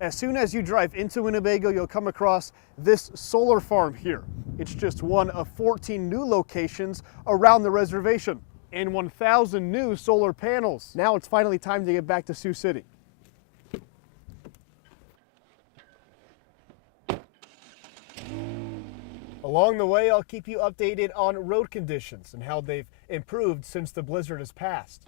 As soon as you drive into Winnebago, you'll come across this solar farm here. It's just one of 14 new locations around the reservation and 1,000 new solar panels. Now it's finally time to get back to Sioux City. Along the way, I'll keep you updated on road conditions and how they've improved since the blizzard has passed.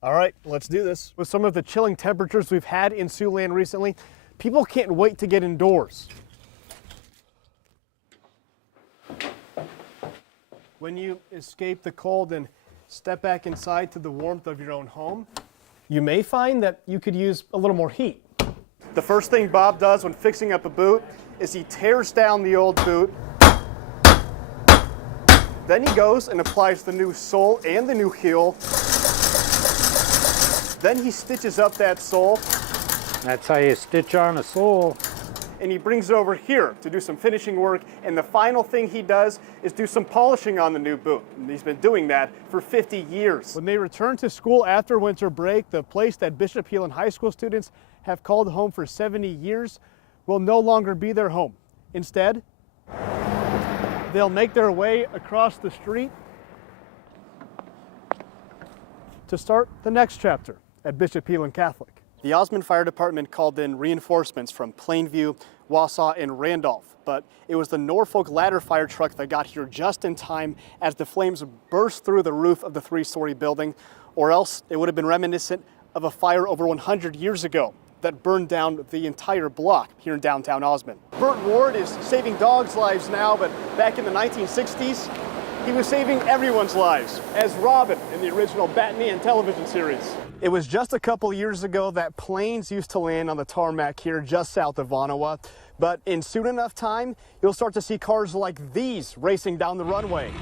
All right, let's do this. With some of the chilling temperatures we've had in Siouxland recently, people can't wait to get indoors. When you escape the cold and step back inside to the warmth of your own home, you may find that you could use a little more heat. The first thing Bob does when fixing up a boot is he tears down the old boot. Then he goes and applies the new sole and the new heel. Then he stitches up that sole. That's how you stitch on a sole. And he brings it over here to do some finishing work. And the final thing he does is do some polishing on the new boot. And he's been doing that for 50 years. When they return to school after winter break, the place that Bishop Heelan High School students have called home for 70 years will no longer be their home. Instead, they'll make their way across the street to start the next chapter at Bishop Heelan Catholic. The Osmond Fire Department called in reinforcements from Plainview, Wausau, and Randolph, but it was the Norfolk ladder fire truck that got here just in time as the flames burst through the roof of the 3-story building, or else it would have been reminiscent of a fire over 100 years ago that burned down the entire block here in downtown Osmond. Burt Ward is saving dogs' lives now, but back in the 1960s, he was saving everyone's lives as Robin in the original Batman television series. It was just a couple years ago that planes used to land on the tarmac here just south of Ottawa, but in soon enough time, you'll start to see cars like these racing down the runway.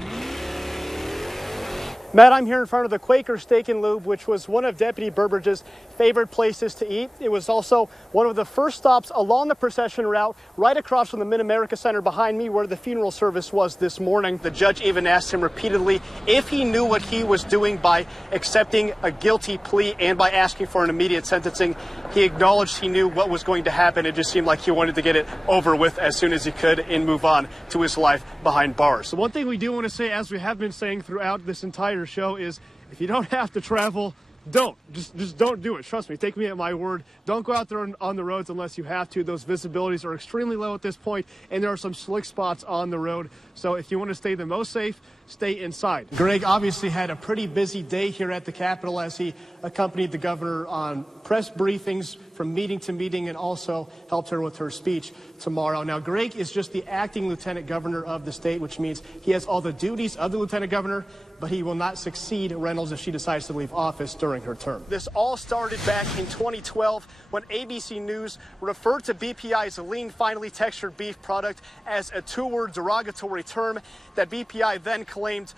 Matt, I'm here in front of the Quaker Steak and Lube, which was one of Deputy Burbridge's favorite places to eat. It was also one of the first stops along the procession route, right across from the Mid-America Center behind me, where the funeral service was this morning. The judge even asked him repeatedly if he knew what he was doing by accepting a guilty plea and by asking for an immediate sentencing. He acknowledged he knew what was going to happen. It just seemed like he wanted to get it over with as soon as he could and move on to his life behind bars. So one thing we do want to say, as we have been saying throughout this entire show, is if you don't have to travel, don't. Just don't do it. Trust me. Take me at my word. Don't go out there on the roads unless you have to. Those visibilities are extremely low at this point, and there are some slick spots on the road. So if you want to stay the most safe, stay inside. Greg obviously had a pretty busy day here at the Capitol as he accompanied the governor on press briefings from meeting to meeting and also helped her with her speech tomorrow. Now, Greg is just the acting lieutenant governor of the state, which means he has all the duties of the lieutenant governor, but he will not succeed Reynolds if she decides to leave office during her term. This all started back in 2012 when ABC News referred to BPI's lean, finely textured beef product as a two-word derogatory term that BPI then claimed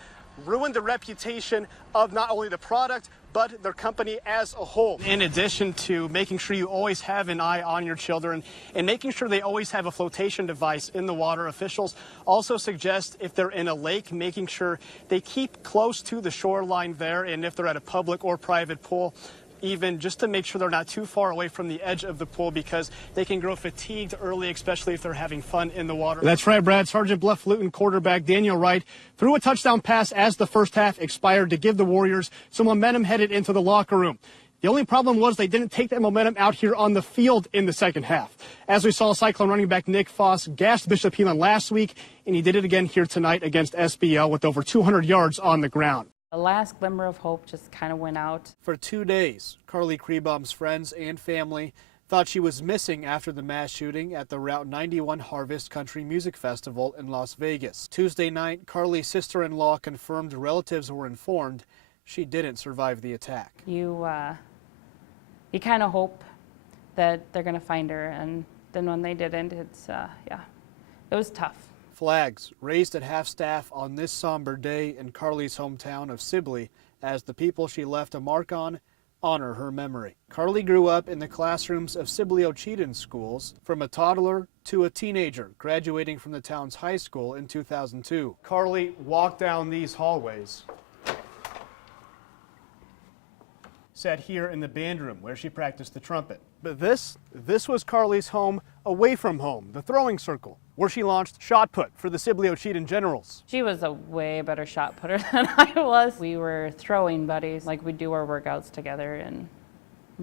ruined the reputation of not only the product, but their company as a whole. In addition to making sure you always have an eye on your children and making sure they always have a flotation device in the water, officials also suggest if they're in a lake, making sure they keep close to the shoreline there, and if they're at a public or private pool, even just to make sure they're not too far away from the edge of the pool, because they can grow fatigued early, especially if they're having fun in the water. That's right, Brad. Sergeant Bluff Luton quarterback Daniel Wright threw a touchdown pass as the first half expired to give the Warriors some momentum headed into the locker room. The only problem was they didn't take that momentum out here on the field in the second half. As we saw, Cyclone running back Nick Foss gassed Bishop Heelan last week, and he did it again here tonight against SBL with over 200 yards on the ground. The last glimmer of hope just kind of went out. For 2 days, Carly Creebalm's friends and family thought she was missing after the mass shooting at the Route 91 Harvest Country Music Festival in Las Vegas. Tuesday night, Carly's sister-in-law confirmed relatives were informed she didn't survive the attack. You kind of hope that they're going to find her, and then when they didn't, it was tough. Flags raised at half-staff on this somber day in Carly's hometown of Sibley as the people she left a mark on honor her memory. Carly grew up in the classrooms of Sibley-Ocheyedan schools from a toddler to a teenager, graduating from the town's high school in 2002. Carly walked down these hallways, sat here in the band room where she practiced the trumpet. But this was Carly's home away from home, the throwing circle, where she launched shot put for the Sibley Cheatham Generals. She was a way better shot putter than I was. We were throwing buddies, like we'd do our workouts together and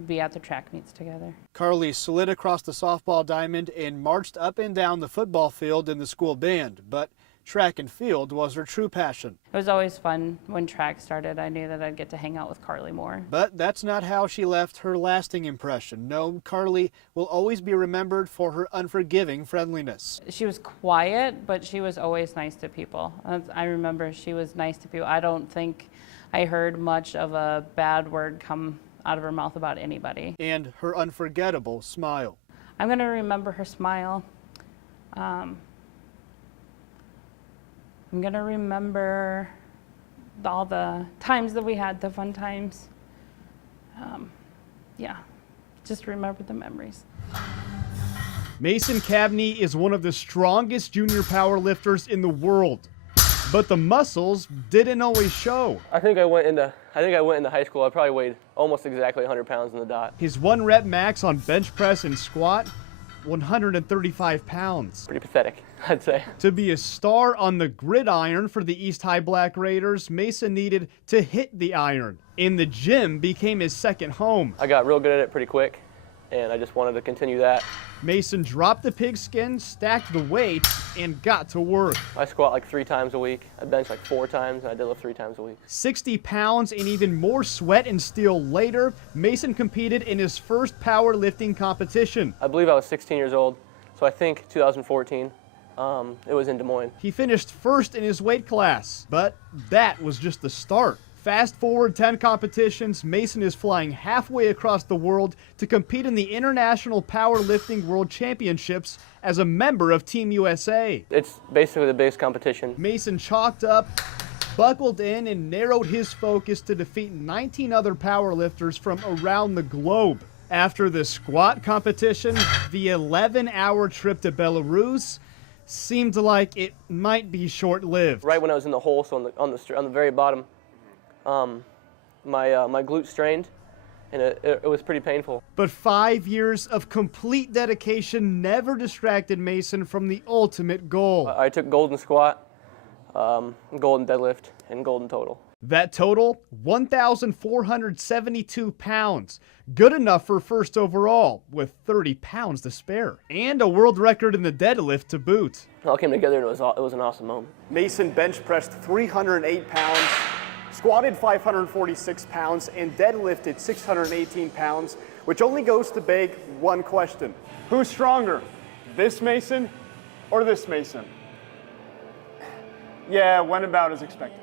be at the track meets together. Carly slid across the softball diamond and marched up and down the football field in the school band, but track and field was her true passion. It was always fun when track started. I knew that I'd get to hang out with Carly more. But that's not how she left her lasting impression. No, Carly will always be remembered for her unforgiving friendliness. She was quiet, but she was always nice to people. I remember she was nice to people. I don't think I heard much of a bad word come out of her mouth about anybody. And her unforgettable smile. I'm going to remember her smile. I'm going to remember all the times that we had, the fun times. Yeah, just remember the memories. Mason Cabney is one of the strongest junior powerlifters in the world, but the muscles didn't always show. I think I went into high school. I probably weighed almost exactly 100 pounds in the dot. His 1 rep max on bench press and squat, 135 pounds. Pretty pathetic, I'd say. To be a star on the gridiron for the East High Black Raiders, Mason needed to hit the iron. In the gym became his second home. I got real good at it pretty quick, and I just wanted to continue that. Mason dropped the pigskin, stacked the weights, and got to work. I squat like 3 times a week. I bench like 4 times, and I deadlift 3 times a week. 60 pounds and even more sweat and steel later, Mason competed in his first powerlifting competition. I believe I was 16 years old, so I think 2014. It was in Des Moines. He finished first in his weight class, but that was just the start. Fast forward 10 competitions, Mason is flying halfway across the world to compete in the International Powerlifting World Championships as a member of Team USA. It's basically the biggest competition. Mason chalked up, buckled in, and narrowed his focus to defeat 19 other powerlifters from around the globe. After the squat competition, the 11-hour trip to Belarus seemed like it might be short-lived. Right when I was in the hole, so on the very bottom, my glute strained, and it was pretty painful. But 5 years of complete dedication never distracted Mason from the ultimate goal. I took gold in squat, gold in deadlift, and gold in total. That total, 1,472 pounds. Good enough for first overall, with 30 pounds to spare. And a world record in the deadlift to boot. It all came together, and it was an awesome moment. Mason bench pressed 308 pounds, squatted 546 pounds, and deadlifted 618 pounds, which only goes to beg one question. Who's stronger, this Mason or this Mason? Yeah, went about as expected.